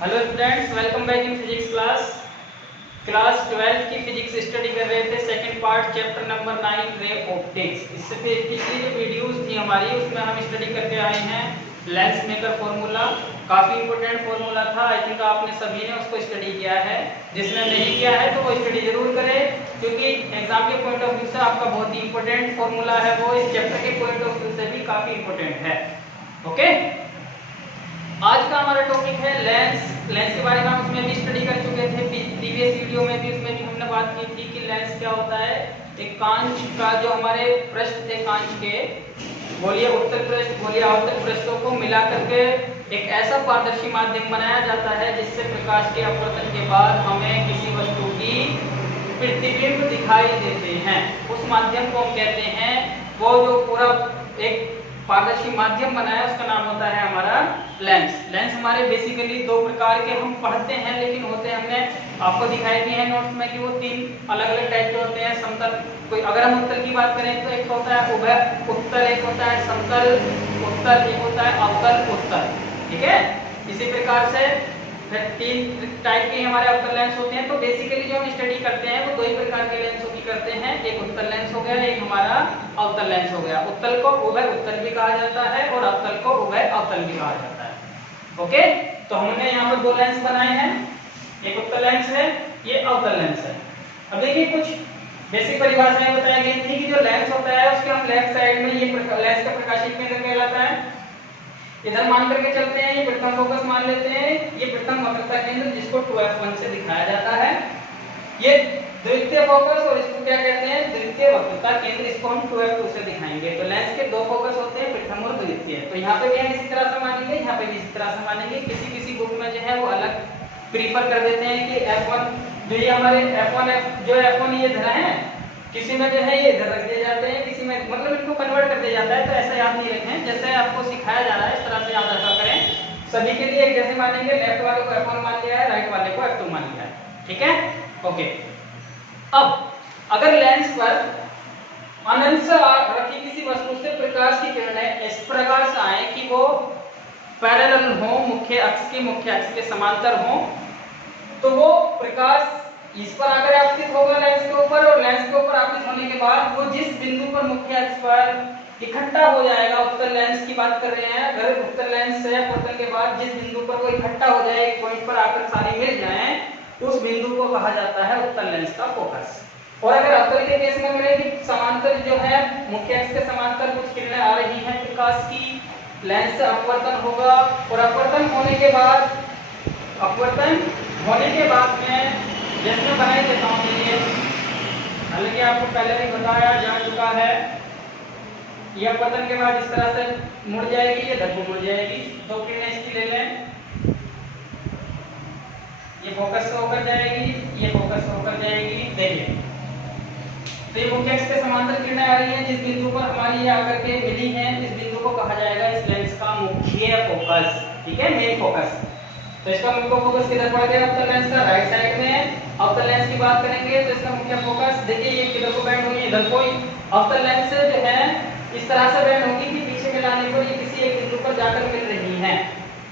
Hello students, welcome back in physics class 12 की physics study कर रहे थे। Second part chapter number 9 ray optics. इससे पिछली जो वीडियोस थी हमारी उसमें हम स्टडी करके आए हैं लेंस मेकर फार्मूला। काफ़ी इंपॉर्टेंट फार्मूला था। आई थिंक आपने सभी ने उसको स्टडी किया है। जिसने नहीं किया है तो वो स्टडी जरूर करे, क्योंकि एग्जाम के पॉइंट ऑफ व्यू से आपका बहुत ही इंपॉर्टेंट फार्मूला है, वो इस चैप्टर के पॉइंट ऑफ व्यू से भी काफ़ी इंपॉर्टेंट है। ओके, आज का हमारा टॉपिक है लेंस। लेंस के बारे में हम उसमें भी स्टडी कर चुके थे प्रीवियस वीडियो में भी। उसमें भी हमने बात की थी कि लेंस क्या होता है। एक कांच का जो हमारे पृष्ठ थे कांच के, बोलिए उत्तल पृष्ठ बोलिए अवतल पृष्ठों को मिला करके एक ऐसा पारदर्शी माध्यम बनाया जाता है जिससे प्रकाश के अपवर्तन के बाद हमें किसी वस्तु की प्रतिबिंब दिखाई देते हैं। उस माध्यम को हम कहते हैं, वो जो पूरा एक पारदर्शी माध्यम बनाया उसका नाम होता है हमारा लेंस। लेंस हमारे बेसिकली दो प्रकार के हम पढ़ते हैं, लेकिन होते हमने आपको दिखाई भी है नोट्स में कि वो तीन अलग अलग टाइप के होते हैं। समतल, कोई अगर हम उत्तल की बात करें तो एक होता है उभय उत्तल, एक होता है समतल उत्तल, एक होता है अवतल उत्तल। ठीक है, इसी प्रकार से तीन टाइप के हमारे अवतल लेंस होते हैं। तो बेसिकली जो हम स्टडी करते हैं वो दो ही प्रकार के लेंसों की करते हैं, एक उत्तल लेंस हो गया, एक हमारा अवतल लेंस हो गया। उत्तल को उभय उत्तल भी कहा जाता है और अवतल को उभय अवतल भी कहा जाता है। ओके, तो हमने यहाँ पर दो लेंस बनाए हैं, एक उत्तल लेंस है, ये अवतल लेंस है। अब देखिए कुछ बेसिक परिभाषाएं बताई गई थी कि जो लेंस होता है उसके हम लेफ्ट साइड में ये लेंस का प्रकाशीय केंद्र कहलाता है। इधर मान करके चलते हैं, ये प्रथम फोकस मान लेते हैं, ये प्रथम वक्रता केंद्र जिसको 2f1 से दिखाया जाता है। ये द्वितीय फोकस और इसको क्या कहते हैं, द्वितीय वक्रता केंद्र, इसको हम 2f2 से दिखाएंगे। तो लेंस के दो फोकस होते हैं, प्रथम और द्वितीय। तो यहाँ पे भी हम इसी तरह से मानेंगे, यहाँ पे भी इसी तरह से मानेंगे। किसी किसी बुक में जो है वो अलग प्रीफर कर देते हैं कि f1 जो ये हमारे f1 ये इधर है, किसी में जो है ये इधर रख दिए जाते हैं, किसी में मतलब इनको कन्वर्ट कर दिया जाता है। तो ऐसा याद नहीं रखें, जैसे आपको सिखाया जा रहा है इस तरह से याद रखा करें। सभी के लिए एक जैसे मानेंगे, लेफ्ट वाले को f1 मान लिया है, राइट वाले को f2 मान लिया है। ठीक है, ओके। अब अगर लेंस पर अनंत से रखी किसी वस्तु से प्रकाश की किरणें इस प्रकार से आए कि वो पैरेलल हो, मुख्य अक्ष के समांतर हो, तो वो प्रकाश इस पर आकर आपतित होगा लेंस के ऊपर, और लेंस के ऊपर आपतित होने के बाद वो जिस बिंदु पर मुख्य अक्ष पर इकट्ठा हो जाएगा, उत्तल लेंस की बात कर रहे हैं, अगर उत्तल लेंस से अपवर्तन के बाद जिस बिंदु पर वो इकट्ठा हो जाए, एक पॉइंट पर आकर सारी मिल जाए, उस बिंदु को कहा जाता है उत्तल लेंस का फोकस। और अगर अवतल के केस में मिले कि समांतर जो है मुख्य अक्ष के समांतर कुछ किरणें आ रही हैं प्रकाश की, लेंस से अपवर्तन होगा, और अपवर्तन होने के बाद में जैसे बनाई देता हूँ ये, हालांकि आपको पहले भी बताया जा चुका है, ये अपवर्तन के बाद इस तरह से मुड़ जाएगी, ये इधर को मुड़ जाएगी। दो किरणें इसकी ले लें, ये फोकस से होकर जाएगी, ये फोकस से होकर जाएगी। देखिए, तो ये मुख्य अक्ष के समांतर किरणें आ रही हैं, जिस बिंदु पर हमारी ये आकर के मिली हैं, इस बिंदु को कहा जाएगा इस लेंस का मुख्य फोकस। ठीक है, मेन फोकस। तो इसका मुख्य फोकस किधर पड़ गया, अवतल लेंस का राइट साइड में। अवतल लेंस की बात करेंगे तो इसका मुख्य फोकस देखिए ये किधर को बेंड होगी, इधर को। अवतल लेंस से जो है इस तरह से बेंड होगी कि पीछे मिलाने पर ये किसी एक बिंदु पर जाकर मिल रही हैं,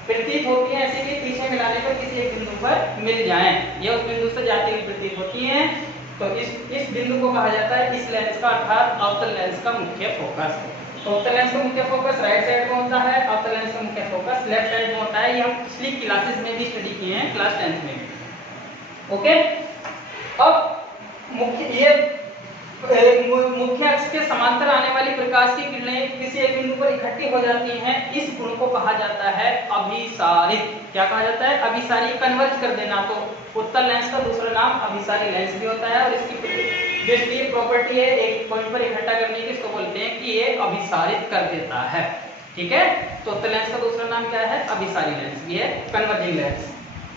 प्रतीत होती है ऐसे कि पीछे मिलाने पर किसी एक बिंदु पर मिल जाएं, ये उस बिंदु से जाती हुई प्रतीत होती हैं। तो इस बिंदु को कहा जाता है इस लेंस का, अर्थात अवतल लेंस का मुख्य फोकस। तो अवतल लेंस का मुख्य फोकस राइट साइड में होता है, अवतल लेंस का मुख्य फोकस लेफ्ट साइड में होता है। ये हम पिछली क्लासेस में भी स्टडी किए हैं, क्लास 10th में। ओके, अब मुख्य अक्ष के समांतर आने वाली प्रकाश की किरणें किसी एक बिंदु पर इकट्ठी हो जाती हैं, इस गुण को कहा जाता है अभिसारित। क्या कहा जाता है, अभिसारी, कन्वर्ज कर देना। तो उत्तल लेंस का दूसरा नाम अभिसारी लेंस भी होता है, और इसकी जो इसकी प्रॉपर्टी है एक पॉइंट पर इकट्ठा करने की, इसको बोलते हैं कि ये अभिसारित कर देता है। ठीक है, तो उत्तल लेंस का दूसरा नाम क्या है, अभिसारी लेंस भी है, कन्वर्जिंग लेंस।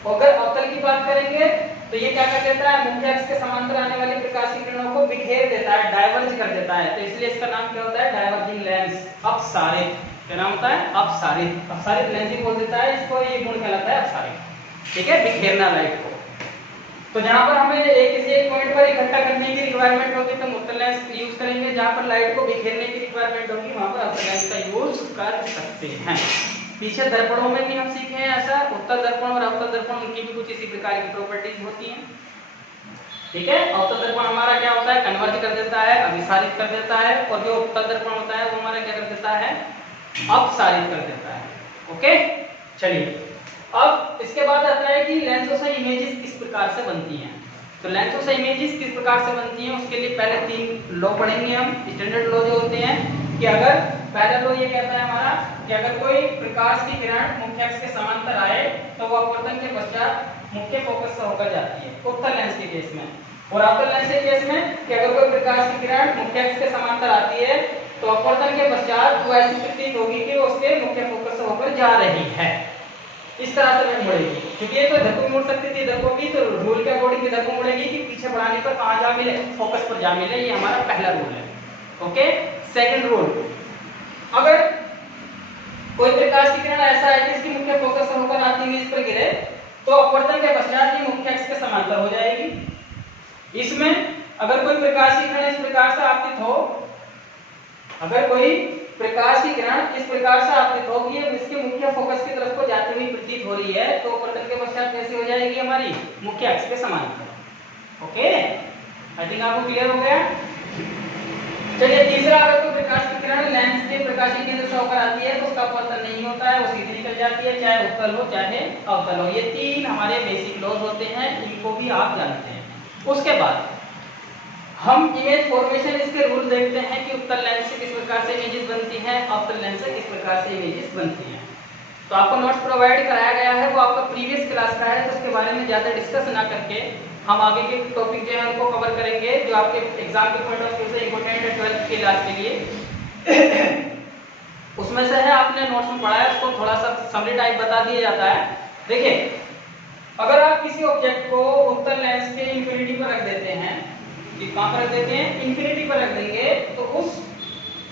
अगर अवतल की बात करेंगे तो ये क्या कर देता है, मुख्य अक्ष के समांतर आने वाली प्रकाश की किरणों को बिखेर देता है, डाइवर्ज कर देता है। तो इसलिए इसका नाम क्या होता है, डाइवर्जिंग लेंस, अपसारित। क्या नाम होता है, अपसारित। अपसारित लेंस ही बोल देता है इसको, ये गुण कहलाता है अपसारित। ठीक है, बिखेरना लाइट को। तो जहां पर हमें किसी एक पॉइंट पर इकट्ठा करने की रिक्वायरमेंट होगी तो हम उत्तल लेंस यूज करेंगे, जहां पर लाइट को बिखेरने की रिक्वायरमेंट होगी वहां पर अवतल लेंस का यूज कर सकते हैं। पीछे दर्पणों में भी हम सीखे हैं ऐसा, उत्तल दर्पण और अवतल दर्पण, उनकी भी कुछ इसी प्रकार की प्रॉपर्टीज होती हैं। ठीक है, अवतल दर्पण हमारा क्या होता है, कन्वर्ज कर देता है, अभिसारित कर देता है, और जो उत्तल दर्पण होता है वो हमारा क्या कर देता है, अपसारित कर देता है। ओके, चलिए अब इसके बाद आता है कि लेंसों से इमेजेस किस प्रकार से बनती हैं। तो लेंसों से इमेजेस किस प्रकार से बनती हैं, उसके लिए पहले 3 लॉ पढ़ेंगे हम, स्टैंडर्ड लॉ जो होते हैं। कि अगर पहला लॉ ये कहता है हमारा कि अगर कोई प्रकाश की किरण मुख्य अक्ष के समांतर आए तो वो अपवर्तन के पश्चात मुख्य फोकस से होकर जाती है, उत्तल लेंस के केस में। और अवतल लेंस के केस में कि अगर कोई प्रकाश की किरण मुख्य अक्ष के समांतर आती है तो अपवर्तन के पश्चात वो ऐसी प्रतीत होगी कि वो उसके मुख्य फोकस से होकर जा रही है। इस तरह से नहीं मुड़ेगी, क्योंकि ये तो इधर को मुड़ सकती थी, इधर को भी, तो रूल के अकॉर्डिंग इधर को मुड़ेगी कि पीछे बढ़ाने पर कहां जा मिले, फोकस पर जा मिले। ये हमारा पहला रूल है। ओके, सेकंड रूल, अगर कोई प्रकाश की किरण ऐसा है कि इसकी मुख्य फोकस से होकर आती हुई इस पर गिरे तो अपवर्तन के पश्चात ये मुख्य अक्ष के समांतर हो जाएगी। इसमें अगर कोई प्रकाश की किरण इस प्रकार से आपतित हो, अगर कोई प्रकाश की किरण इस प्रकार से आपतित होगी, इसके मुख्य फोकस की तरफ को जाती हुई प्रतीत हो रही है, तो अपवर्तन के पश्चात कैसे हो जाएगी हमारी, मुख्य अक्ष के समांतर। ओके, आई थिंक आपको क्लियर हो गया। चलिए तीसरा, अगर कोई प्रकाश की किरण लेंस के प्रकाशीय केंद्र से होकर आती है तो उसका अपवर्तन नहीं होता है, वो सीधी निकल जाती है, चाहे उत्तल हो चाहे अवतल हो। ये 3 हमारे बेसिक लॉज होते हैं, इनको भी आप जानते हैं। उसके बाद हम इमेज फॉर्मेशन, इसके रूल देखते हैं कि उत्तल लेंस से किस प्रकार से इमेजेस बनती हैं, अवतल लेंस से किस प्रकार से इमेजेस बनती हैं। तो आपको नोट्स प्रोवाइड कराया गया है, वो आपका प्रीवियस क्लास का है, तो उसके बारे में ज्यादा डिस्कस ना करके हम आगे के टॉपिक जो है उनको कवर करेंगे, जो आपके एग्जाम के पॉइंट ऑफ व्यू से इंपॉर्टेंट है 12th के क्लास के लिए। उसमें से है, आपने नोट्स में पढ़ा है, उसको थोड़ा सा समरी टाइप बता दिया जाता है। देखिए, अगर आप किसी ऑब्जेक्ट को उत्तल लेंस के इंफिनिटी पर रख देते हैं, कि कहां पर रख देते हैं, इंफिनिटी पर रख देंगे, तो उस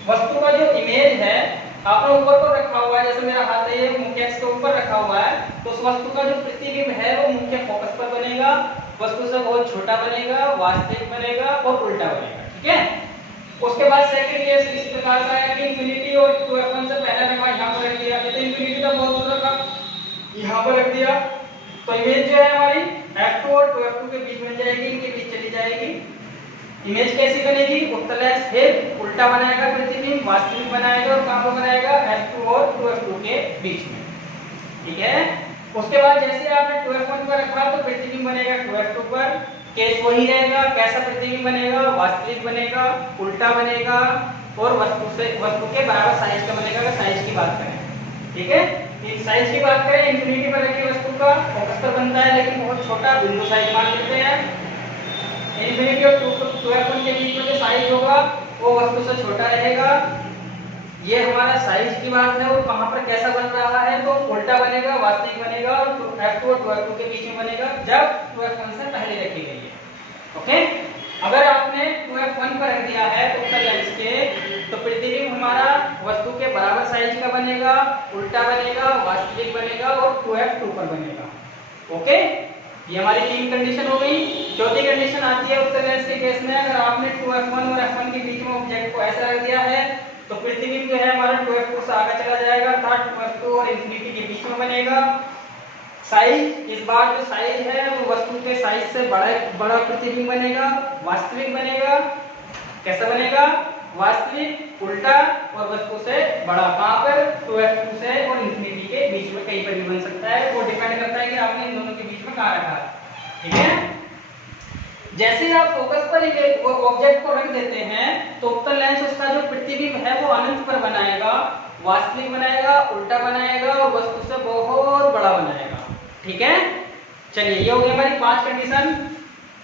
वस्तु का जो इमेज है, आपने ऊपर पर रखा हुआ है, जैसे मेरा हाथ है ये मुख्य अक्ष के ऊपर रखा हुआ है, तो उस वस्तु का जो प्रतिबिंब है वो मुख्य फोकस पर बनेगा, वस्तु से बहुत छोटा बनेगा, वास्तविक बनेगा और उल्टा बनेगा। ठीक है, उसके बाद सेकंड केस इस प्रकार का है कि इंफिनिटी और 2f1 से पहले रखा, यहां पर रख दिया, तो इंफिनिटी का बहुत दूर रखा, यहां पर रख दिया, तो इमेज जो है हमारी f2 और 2f2 के बीच में जाएगी, इनके बीच चली जाएगी। इमेज कैसी बनेगी, उत्तल लेंस फिर उल्टा बनाएगा प्रतिबिंब, वास्तविक बनाएगा, और कहां पर बनाएगा, f2 और 2f2 के बीच में। ठीक है, उसके बाद जैसे आपने 2f1 पर रखा तो प्रतिबिंब बनेगा 2f2 पर, केस वही रहेगा, कैसा प्रतिबिंब बनेगा, वास्तविक बनेगा, उल्टा बनेगा, और वस्तु के बराबर साइज का बनेगा, अगर साइज की बात करें। ठीक है, साइज की बात करें, इंफिनिटी पर रखी वस्तु का फोकस पर बनता है, लेकिन बहुत छोटा बिंदु साइज मान लेते हैं। इंफिनिटी और 2f1 के बीच में जो साइज होगा वो वस्तु से छोटा रहेगा। ये हमारा साइज की बात है, और कहां पर कैसा बन रहा है, तो उल्टा बनेगा, वास्तविक बनेगा, और f2 और 2f2 के बीच में बनेगा, जब 2f1 से पहले रखी गई है। ओके, अगर आपने 2f1 पर रख दिया है उत्तल लेंस के, तो प्रतिबिंब हमारा वस्तु के बराबर साइज का बनेगा, उल्टा बनेगा, वास्तविक बनेगा, और 2f2 पर बनेगा। ओके, ये हमारी 3 कंडीशन हो गई। चौथी कंडीशन आती है उत्तल लेंस के केस में, अगर आपने 2f1 और f1 के बीच में ऑब्जेक्ट को ऐसा रख दिया है तो प्रतिबिंब जो है हमारा 2f2 से आगे चला जाएगा, अर्थात 2f2 और इंफिनिटी के बीच में बनेगा। साइज, इस बार जो साइज है वो वस्तु के साइज से बड़ा प्रतिबिंब बनेगा, वास्तविक बनेगा, कैसा बनेगा, वास्तविक, उल्टा, और वस्तु से बड़ा, कहां पर, 2f2 से और इंफिनिटी के बीच में कहीं पर भी बन सकता है, वो डिपेंड करता है कि आपने इन दोनों के बीच में कहां रखा। ठीक है, जैसे ही आप फोकस पर ऑब्जेक्ट को रख देते हैं तो उत्तल लेंस उसका जो प्रतिबिंब है वो अनंत पर बनाएगा, वास्तविक बनाएगा, उल्टा बनाएगा, और वस्तु से बहुत बड़ा बनाएगा। ठीक है, चलिए ये हो गई हमारी 5 कंडीशन।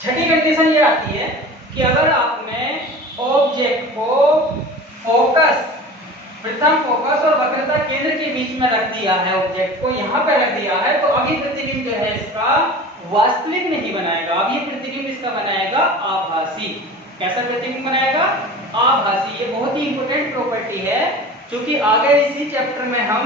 छठी कंडीशन ये आती है कि अगर आपने ऑब्जेक्ट को फोकस, प्रथम फोकस और वक्रता केंद्र के बीच में रख दिया है, ऑब्जेक्ट को यहां पर रख दिया है, तो अभी प्रतिबिंब जो है इसका वास्तविक नहीं बनाएगा, अब ये प्रतिबिंब इसका बनाएगा आभासी। कैसा प्रतिबिंब बनाएगा, आभासी। ये बहुत ही इंपॉर्टेंट प्रॉपर्टी है, क्योंकि आगे इसी चैप्टर में हम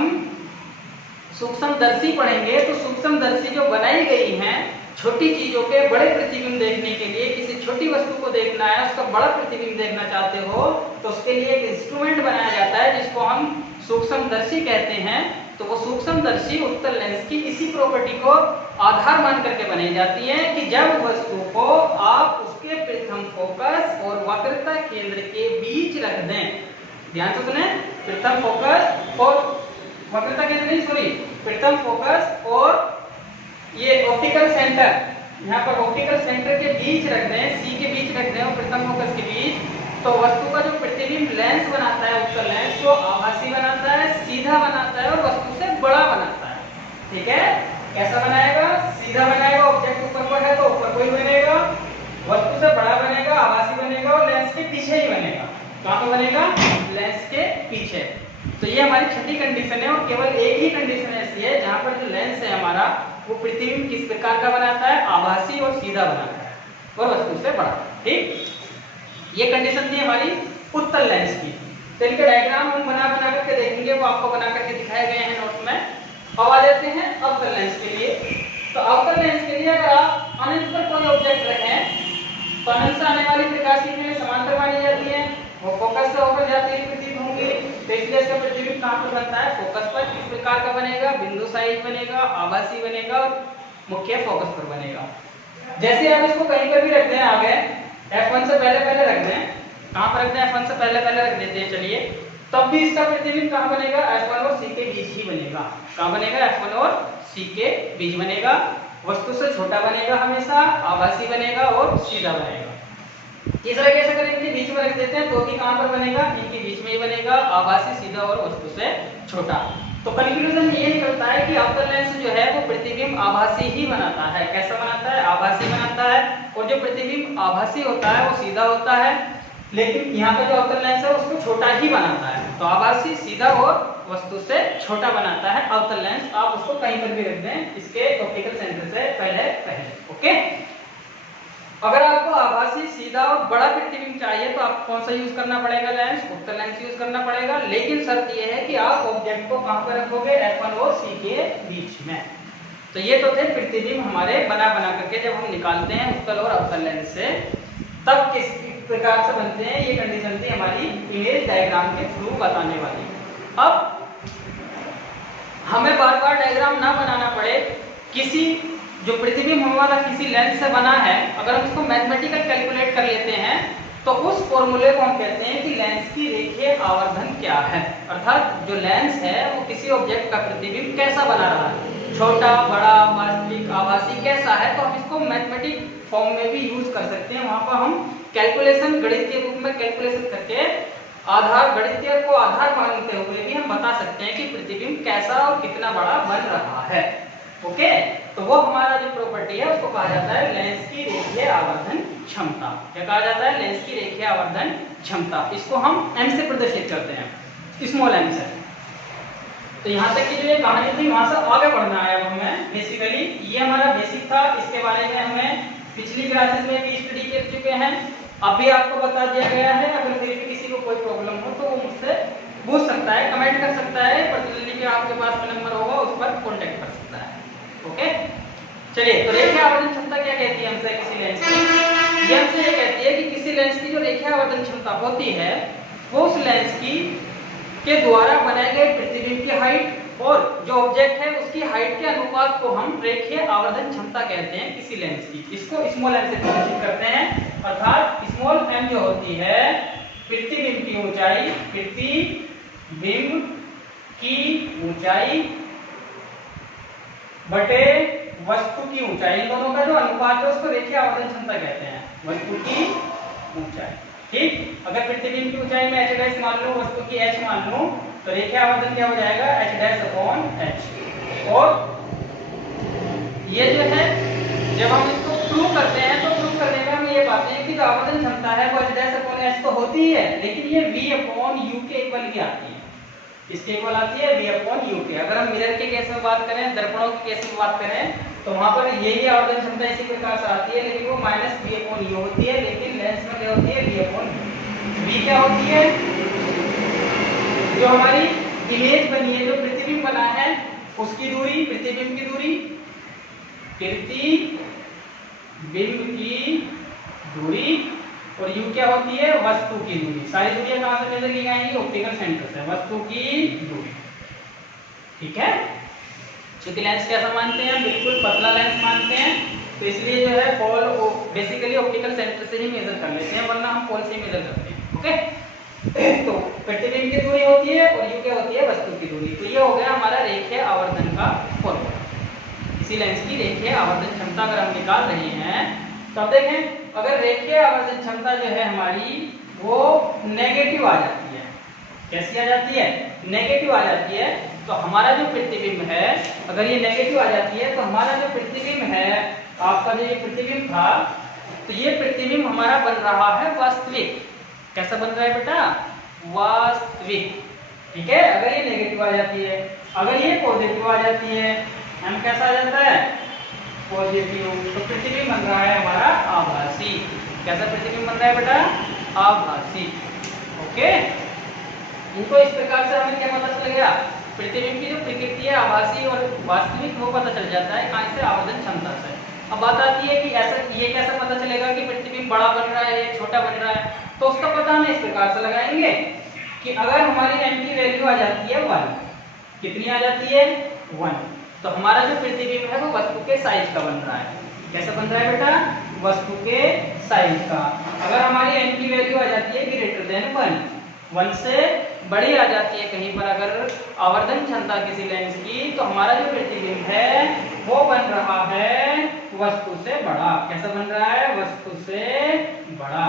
सूक्ष्मदर्शी पढ़ेंगे, तो सूक्ष्मदर्शी जो बनाई गई हैं छोटी चीजों के बड़े प्रतिबिंब देखने के लिए, किसी छोटी वस्तु को देखना है, उसका बड़ा प्रतिबिंब देखना चाहते हो, तो उसके लिए एक इंस्ट्रूमेंट बनाया जाता है जिसको हम सूक्ष्मदर्शी कहते हैं। तो वो सूक्ष्मदर्शी उत्तल लेंस की इसी प्रॉपर्टी को आधार मान करके बनाई जाती है कि जब वस्तु को आप उसके प्रथम फोकस और वक्रता केंद्र के बीच रख दें, ध्यान से सुने, प्रथम फोकस और वक्रता केंद्र नहीं, सॉरी, प्रथम फोकस और ये ऑप्टिकल सेंटर, यहाँ पर ऑप्टिकल सेंटर के बीच रख दें, सी के बीच रख दें और प्रथम फोकस के बीच, तो वस्तु का जो प्रतिबिंब लेंस बनाता है उत्तल लेंस, वो आभासी बनाता है, सीधा बनाता है और वस्तु से बड़ा बनाता है। ठीक है, कैसा बनाएगा? सीधा बनाएगा, ऑब्जेक्ट ऊपर पर है तो ऊपर को ही बनेगा, वस्तु से बड़ा बनेगा, आभासी बनेगा और लेंस के पीछे ही बनेगा। कहाँ पे बनेगा? लेंस के पीछे। तो ये हमारी छठी कंडीशन है और केवल एक ही कंडीशन ऐसी है जहां पर जो लेंस है हमारा वो प्रतिबिंब किस प्रकार का बनाता है? आभासी और सीधा बनाता है और वस्तु से बड़ा। ठीक, ये कंडीशन थी हमारी उत्तल लेंस की। तो इनके डायग्राम हम बना करके देखेंगे, वो आपको बना करके दिखाए गए हैं नोट में। अब आ जाते हैं अवतल लेंस के लिए। तो अवतल लेंस के लिए अगर आप अनंत पर कोई ऑब्जेक्ट रखें तो अनंत से आने वाली प्रकाश की किरणें समांतर मानी जाती है, वो फोकस से होकर जाती है प्रतिबिंब होंगी। तो इसलिए इसका प्रतिबिंब कहाँ पर बनता है? फोकस पर। किस प्रकार का बनेगा? बिंदु साइज बनेगा, आभासी बनेगा और मुख्य फोकस पर बनेगा। जैसे आप इसको कहीं पर भी रख दें, आगे F1 से पहले रख दें, कहाँ पर रख दें? F1 से पहले रख देते हैं, चलिए, तब भी इसका प्रतिबिंब कहाँ बनेगा? F1 और C के बीच ही बनेगा। कहाँ बनेगा? F1 और C के बीच बनेगा। वस्तु से छोटा बनेगा हमेशा, आभासी बनेगा और सीधा बनेगा। तीसरा कैसे करेंगे? बीच में रख देते हैं तो भी कहाँ पर बनेगा? इनके बीच में ही बनेगा, आभासी, सीधा और वस्तु से छोटा। तो कंक्लूजन ये निकलता है कि अवतल लेंस जो है वो प्रतिबिंब आभासी ही बनाता है। कैसा बनाता है? आभासी बनाता है। और जो प्रतिबिंब आभासी होता है वो सीधा होता है, लेकिन यहाँ पे जो अवतल लेंस है उसको छोटा ही बनाता है। तो आभासी, सीधा और वस्तु से छोटा बनाता है अवतल लेंस। आप उसको कहीं पर भी रख दें इसके ऑप्टिकल सेंटर से पहले। ओके, अगर आपको आभासी, सीधा और बड़ा प्रतिबिंब चाहिए तो आपको कौन सा यूज करना पड़ेगा? लेंस, उत्तल लेंस यूज करना पड़ेगा। लेकिन शर्त यह है कि आप ऑब्जेक्ट को कहां पर रखोगे? F1 और C के बीच में। तो ये तो थे प्रतिबिंब हमारे बना करके जब हम निकालते हैं उत्तल और अवतल लेंस से, तब किस प्रकार से बनते हैं, ये कंडीशन थी हमारी इमेज डायग्राम के थ्रू बताने वाली। अब हमें बार डायग्राम ना बनाना पड़े, किसी जो प्रतिबिंब हमारा किसी लेंस से बना है, अगर हम उसको मैथमेटिकल कैलकुलेट कर लेते हैं तो उस फॉर्मूले को हम कहते हैं कि लेंस की रेखीय आवर्धन क्या है। अर्थात जो लेंस है वो किसी ऑब्जेक्ट का प्रतिबिंब कैसा बना रहा है, छोटा, बड़ा, वास्तविक, आभासी, कैसा है। तो हम इसको मैथमेटिक फॉर्म में भी यूज कर सकते हैं। वहां पर हम कैलकुलेशन, गणितीय रूप में कैलकुलेशन करके गणितीय को आधार मानते हुए भी हम बता सकते हैं कि प्रतिबिंब कैसा और कितना बड़ा बन रहा है। ओके, तो वो हमारा जो प्रॉपर्टी है उसको कहा जाता है लेंस की रेखीय आवर्धन क्षमता। क्या कहा जाता है? लेंस की रेखीय आवर्धन क्षमता। इसको हम m से प्रदर्शित करते हैं, स्मॉल m से। तो यहाँ तक की जो ये कहानी थी वहां से आगे बढ़ना है अब हमें। बेसिकली ये हमारा बेसिक था, इसके बारे में हमें पिछली क्लासेस में भी स्टडी कर चुके हैं। अभी आपको बता दिया गया है। अगर फिर भी किसी को कोई प्रॉब्लम हो तो वो मुझसे पूछ सकता है, कमेंट कर सकता है, पर्सनली भी आपके पास में नंबर होगा उस पर कॉन्टेक्ट कर सकता है। ओके, चलिए, तो रेखीय आवर्धन क्षमता क्या कहती है हमसे किसी लेंस की? ये हमसे ये कहती है कि किसी लेंस की जो रेखीय आवर्धन क्षमता होती है वो उस लेंस की के द्वारा बनाए गए प्रतिबिंब की हाइट और जो ऑब्जेक्ट है उसकी हाइट के अनुपात को हम रेखीय आवर्धन क्षमता कहते हैं किसी लेंस की। इसको स्मॉल m से प्रदर्शित करते हैं। अर्थात स्मॉल m जो होती है प्रतिबिंब की ऊंचाई, प्रतिबिंब की ऊंचाई बटे वस्तु की ऊंचाई, इन दोनों का जो अनुपात है उसको रेखीय आवर्धन क्षमता कहते हैं, वस्तु की ऊंचाई। ठीक, अगर प्रतिबिंब की ऊंचाई में h' मान लो, वस्तु की h मान लो, तो रेखीय आवर्धन क्या हो जाएगा? h'/h। और ये जो है जब हम इसको प्रूव करते हैं तो प्रूव करने में हम ये पाते हैं कि जो आवर्धन क्षमता है वो h'/h तो होती ही है, लेकिन ये v/u के इक्वल ही आती है। इसके इक्वल आती है v/u के। अगर हम मिरर के केस में बात करें, दर्पणों के केस में बात करें, तो वहां पर यही आवर्धन क्षमता इसी प्रकार से आती है, लेकिन वो -v/u होती है। लेकिन लेंस में क्या होती है? v/u। v क्या होती है? जो हमारी इमेज बनी है, जो प्रतिबिंब बना है उसकी दूरी, प्रतिबिंब की दूरी, प्रतिबिंब बिंब की दूरी, और u क्या होती है, वस्तु की दूरी। सारी दूरियां कहां से मेजर की जाएंगी, ऑप्टिकल सेंटर से, वस्तु की दूरी। ठीक है, क्योंकि लेंस कैसा मानते हैं, बिल्कुल पतला लेंस मानते हैं, तो इसलिए जो है पोल बेसिकली ऑप्टिकल सेंटर से ही मेजर कर लेते हैं, वरना हम पोल से मेजर करते हैं। ओके, तो प्रतिबिंब की दूरी होती है और u क्या होती है, वस्तु की दूरी। तो ये हो गया हमारा रेखीय आवर्धन का फॉर्मूला। इसी लेंस की रेखीय आवर्धन क्षमता अगर हम निकाल रहे हैं, तो अब देखें अगर रेखीय आवर्धन क्षमता जो है हमारी वो नेगेटिव आ जाती है, कैसी आ जाती है, नेगेटिव आ जाती है, तो हमारा जो प्रतिबिंब है अगर ये नेगेटिव आ जाती है, तो हमारा जो प्रतिबिंब है, आपका जो ये प्रतिबिंब था, तो ये प्रतिबिंब हमारा बन रहा है वास्तविक। कैसा बन रहा है बेटा, वास्तविक। ठीक है, अगर ये नेगेटिव आ जाती है, अगर ये पॉजिटिव आ जाती है, हम कैसा आ जाता है, पॉजिटिव, तो प्रतिबिंब बन रहा है हमारा आभासी। कैसा प्रतिबिंब बन रहा है बेटा, आभासी। ओके, इनको इस प्रकार से हमें क्या पता चल गया, प्रतिबिंब की जो प्रकृति है आभासी और वास्तविक, वो पता चल जाता है कहां से, आवर्धन क्षमता से। अब बात आती है कि ऐसा ये कैसे पता चलेगा कि प्रतिबिंब बड़ा बन रहा है या छोटा बन रहा है, तो उसका पता हम इस प्रकार से लगाएंगे कि अगर हमारी m की वैल्यू आ जाती है 1, कितनी आ जाती है, 1, तो हमारा जो प्रतिबिंब है वो वस्तु के साइज का बन रहा है। कैसा बन रहा है बेटा, वस्तु के साइज का। अगर हमारी m की वैल्यू आ जाती है ग्रेटर देन 1 से बड़ी आ जाती है कहीं पर अगर आवर्धन क्षमता किसी लेंस की, तो हमारा जो प्रतिबिंब है वो बन रहा है वस्तु से बड़ा। कैसा बन रहा है, वस्तु से बड़ा।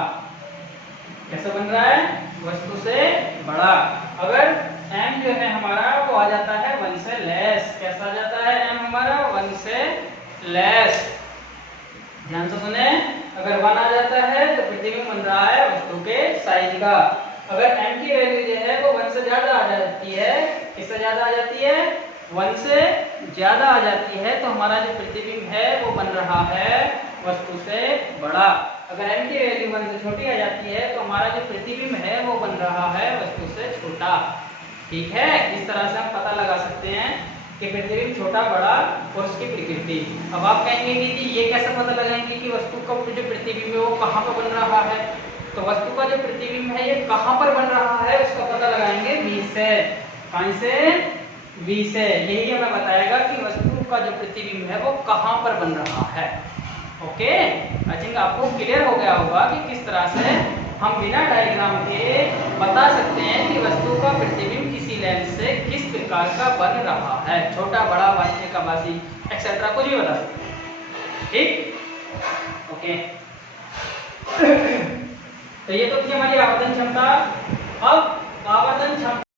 कैसा बन रहा है, वस्तु से बड़ा। अगर m जो है हमारा वो आ जाता है 1 से लेस। कैसा आ जाता है m हमारा, 1 से लेस। ध्यान से सुने, अगर 1 आ जाता है तो प्रतिबिंब बन रहा है वस्तु के साइज का। अगर m की वैल्यू जो है वो 1 से ज्यादा आ जाती है, किससे ज्यादा आ जाती है, 1 से ज्यादा आ जाती है, तो हमारा जो प्रतिबिंब है वो बन रहा है वस्तु से बड़ा। अगर m की वैल्यू 1 से छोटी आ जाती है, तो हमारा जो प्रतिबिंब है वो बन रहा है वस्तु से छोटा। ठीक है, इस तरह से हम पता लगा सकते हैं कि प्रतिबिंब छोटा बड़ा और उसकी प्रकृति। अब आप कहेंगे कि ये कैसे पता लगाएंगे कि वस्तु का जो प्रतिबिंब है वो कहाँ पर बन रहा है, तो वस्तु का जो प्रतिबिंब है ये कहाँ पर बन रहा है उसका पता लगाएंगे v से। कहां से, v से। यही हमें बताएगा कि वस्तु का जो प्रतिबिंब है वो कहाँ पर बन रहा है। ओके, आई थिंक आपको क्लियर हो गया होगा कि किस तरह से हम बिना डायग्राम के बता सकते हैं कि वस्तु का प्रतिबिंब किसी लेंस से किस प्रकार का बन रहा है, छोटा बड़ा वास्तविक आभासी एक्सेट्रा कुछ भी बता सकते हैं। ठीक, ओके। तो ये तो थी हमारी आवर्धन क्षमता। अब आवर्धन क्षमता